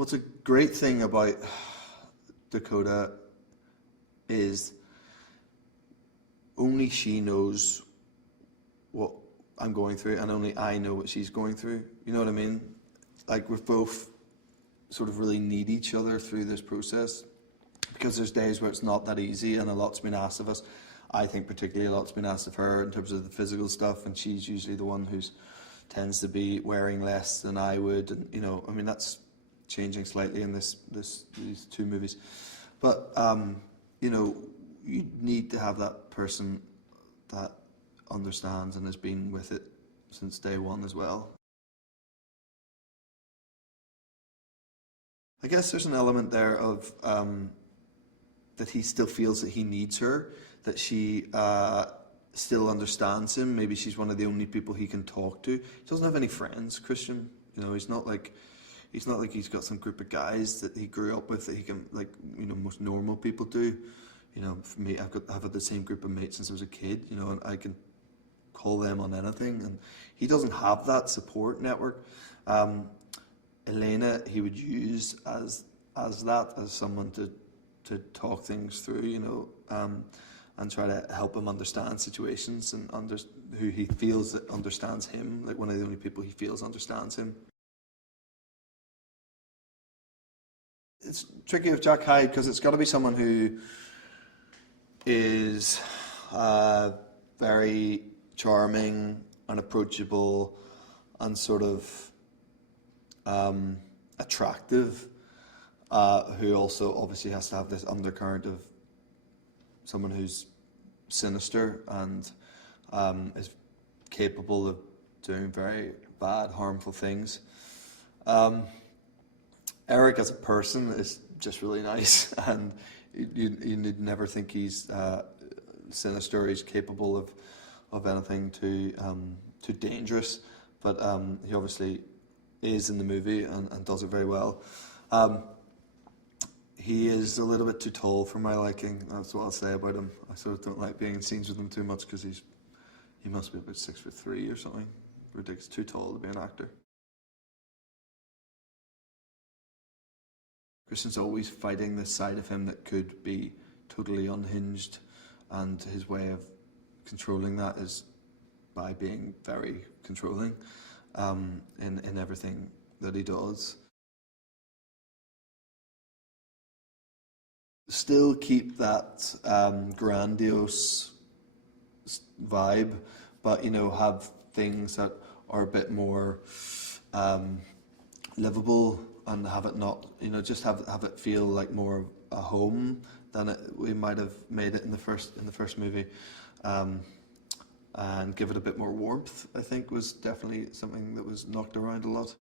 What's a great thing about Dakota is only she knows what I'm going through, and only I know what she's going through. You know what I mean? Like, we've both sort of really need each other through this process, because there's days where it's not that easy and a lot's been asked of us. I think particularly a lot's been asked of her in terms of the physical stuff, and she's usually the one who's tends to be wearing less than I would, and you know, I mean, that's changing slightly in these two movies, but you know, you need to have that person that understands and has been with it since day one as well. I guess there's an element there of that he still feels that he needs her, that she still understands him. Maybe she's one of the only people he can talk to. He doesn't have any friends, Christian. You know, he's not like he's got some group of guys that he grew up with that he can, like, you know, most normal people do. You know, for me, I've had the same group of mates since I was a kid. You know, and I can call them on anything, and he doesn't have that support network. Elena, he would use as someone to talk things through, you know, and try to help him understand situations and who he feels that understands him, like one of the only people he feels understands him. It's tricky with Jack Hyde because it's got to be someone who is very charming and approachable and sort of attractive, who also obviously has to have this undercurrent of someone who's sinister and is capable of doing very bad, harmful things. Eric as a person is just really nice, and you'd never think he's sinister. He's capable of anything too dangerous, but he obviously is in the movie and does it very well. He is a little bit too tall for my liking. That's what I'll say about him. I sort of don't like being in scenes with him too much because he must be about 6'3" or something. Ridiculous, too tall to be an actor. Christian's always fighting this side of him that could be totally unhinged, and his way of controlling that is by being very controlling in everything that he does. Still keep that grandiose vibe, but you know, have things that are a bit more livable, and have it not, you know, just have it feel like more a home than we might have made it in the first movie, and give it a bit more warmth. I think was definitely something that was knocked around a lot.